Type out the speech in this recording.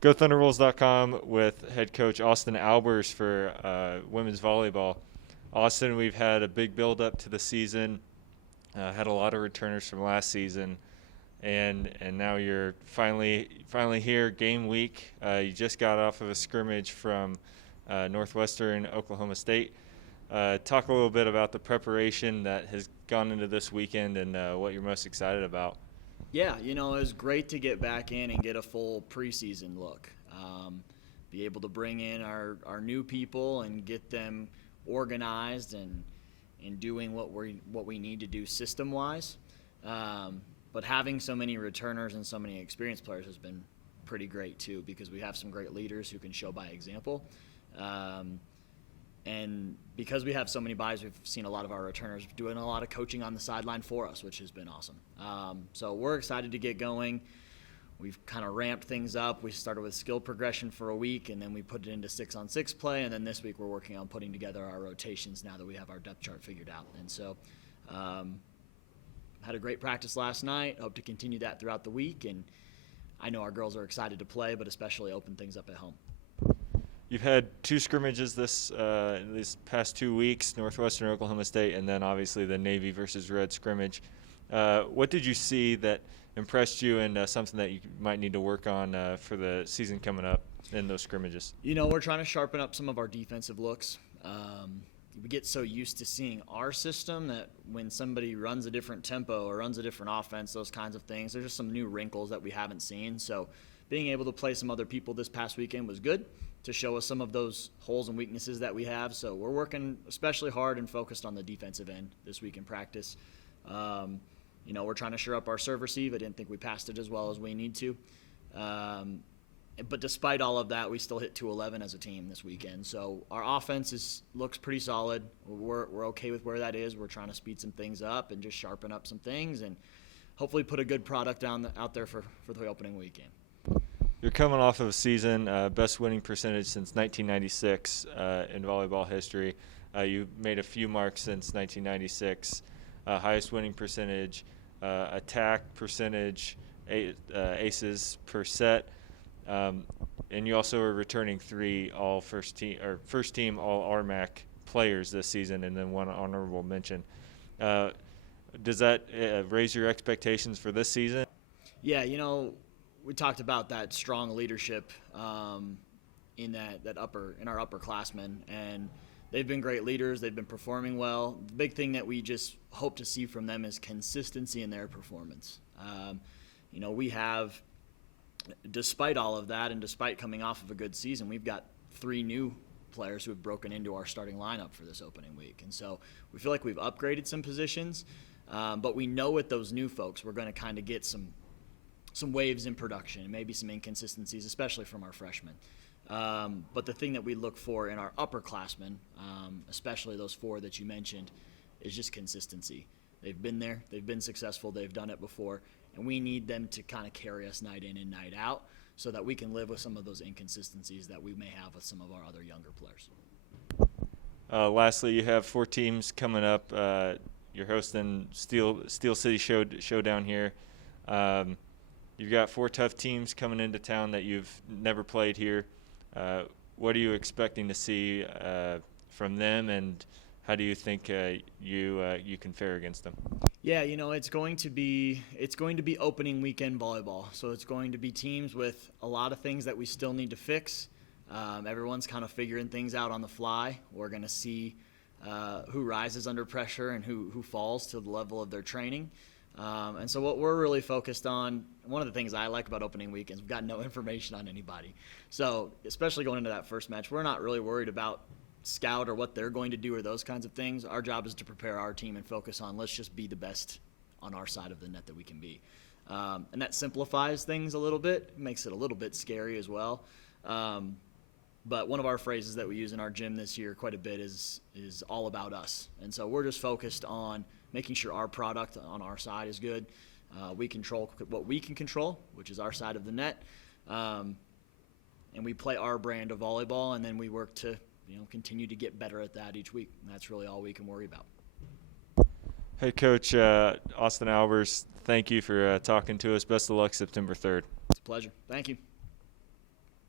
GoThunderWolves.com with head coach Austin Albers for women's volleyball. Austin, we've had a big build-up to the season, had a lot of returners from last season, and now you're finally here, game week. You just got off of a scrimmage from Northwestern Oklahoma State. Talk a little bit about the preparation that has gone into this weekend and what you're most excited about. Yeah, it was great to get back in and get a full preseason look. Be able to bring in our new people and get them organized and doing what we need to do system-wise. But having so many returners and so many experienced players has been pretty great too, because we have some great leaders who can show by example. And because we have so many buys, we've seen a lot of our returners doing a lot of coaching on the sideline for us, which has been awesome. So we're excited to get going. We've kind of ramped things up. We started with skill progression for a week, and then we put it into 6-on-6 play. And then this week we're working on putting together our rotations now that we have our depth chart figured out. And so had a great practice last night. Hope to continue that throughout the week. And I know our girls are excited to play, but especially open things up at home. You've had two scrimmages these past 2 weeks, Northwestern, Oklahoma State, and then obviously the Navy versus Red scrimmage. What did you see that impressed you and something that you might need to work on for the season coming up in those scrimmages? We're trying to sharpen up some of our defensive looks. We get so used to seeing our system that when somebody runs a different tempo or runs a different offense, those kinds of things, there's just some new wrinkles that we haven't seen. So being able to play some other people this past weekend was good to show us some of those holes and weaknesses that we have. So we're working especially hard and focused on the defensive end this week in practice. We're trying to shore up our serve receive. I didn't think we passed it as well as we need to. But despite all of that, we still hit 211 as a team this weekend. So our offense looks pretty solid. We're okay with where that is. We're trying to speed some things up and just sharpen up some things and hopefully put a good product out there for the opening weekend. You're coming off of a season, best winning percentage since 1996 in volleyball history. You made a few marks since 1996, highest winning percentage, attack percentage, aces per set, and you also are returning 3 all first team all RMAC players this season, and then 1 honorable mention. Does that raise your expectations for this season? Yeah, we talked about that strong leadership in our upperclassmen, and they've been great leaders. They've been performing well. The big thing that we just hope to see from them is consistency in their performance. We have, despite all of that and despite coming off of a good season, we've got 3 new players who have broken into our starting lineup for this opening week. And so we feel like we've upgraded some positions, but we know with those new folks we're going to kind of get some waves in production, maybe some inconsistencies, especially from our freshmen. But the thing that we look for in our upperclassmen, especially those 4 that you mentioned, is just consistency. They've been there, they've been successful, they've done it before, and we need them to kind of carry us night in and night out so that we can live with some of those inconsistencies that we may have with some of our other younger players. Lastly, you have 4 teams coming up. You're hosting Steel City Showdown here. You've got 4 tough teams coming into town that you've never played here. What are you expecting to see from them, and how do you think you can fare against them? Yeah, it's going to be opening weekend volleyball. So it's going to be teams with a lot of things that we still need to fix. Everyone's kind of figuring things out on the fly. We're going to see who rises under pressure and who falls to the level of their training. And so what we're really focused on, one of the things I like about opening weekends, we've got no information on anybody. So especially going into that first match, we're not really worried about scout or what they're going to do or those kinds of things. Our job is to prepare our team and focus on let's just be the best on our side of the net that we can be. And that simplifies things a little bit, makes it a little bit scary as well. But one of our phrases that we use in our gym this year quite a bit is all about us. And so we're just focused on making sure our product on our side is good. We control what we can control, which is our side of the net. And we play our brand of volleyball, and then we work to continue to get better at that each week. And that's really all we can worry about. Hey, Coach Austin Albers, thank you for talking to us. Best of luck September 3rd. It's a pleasure. Thank you.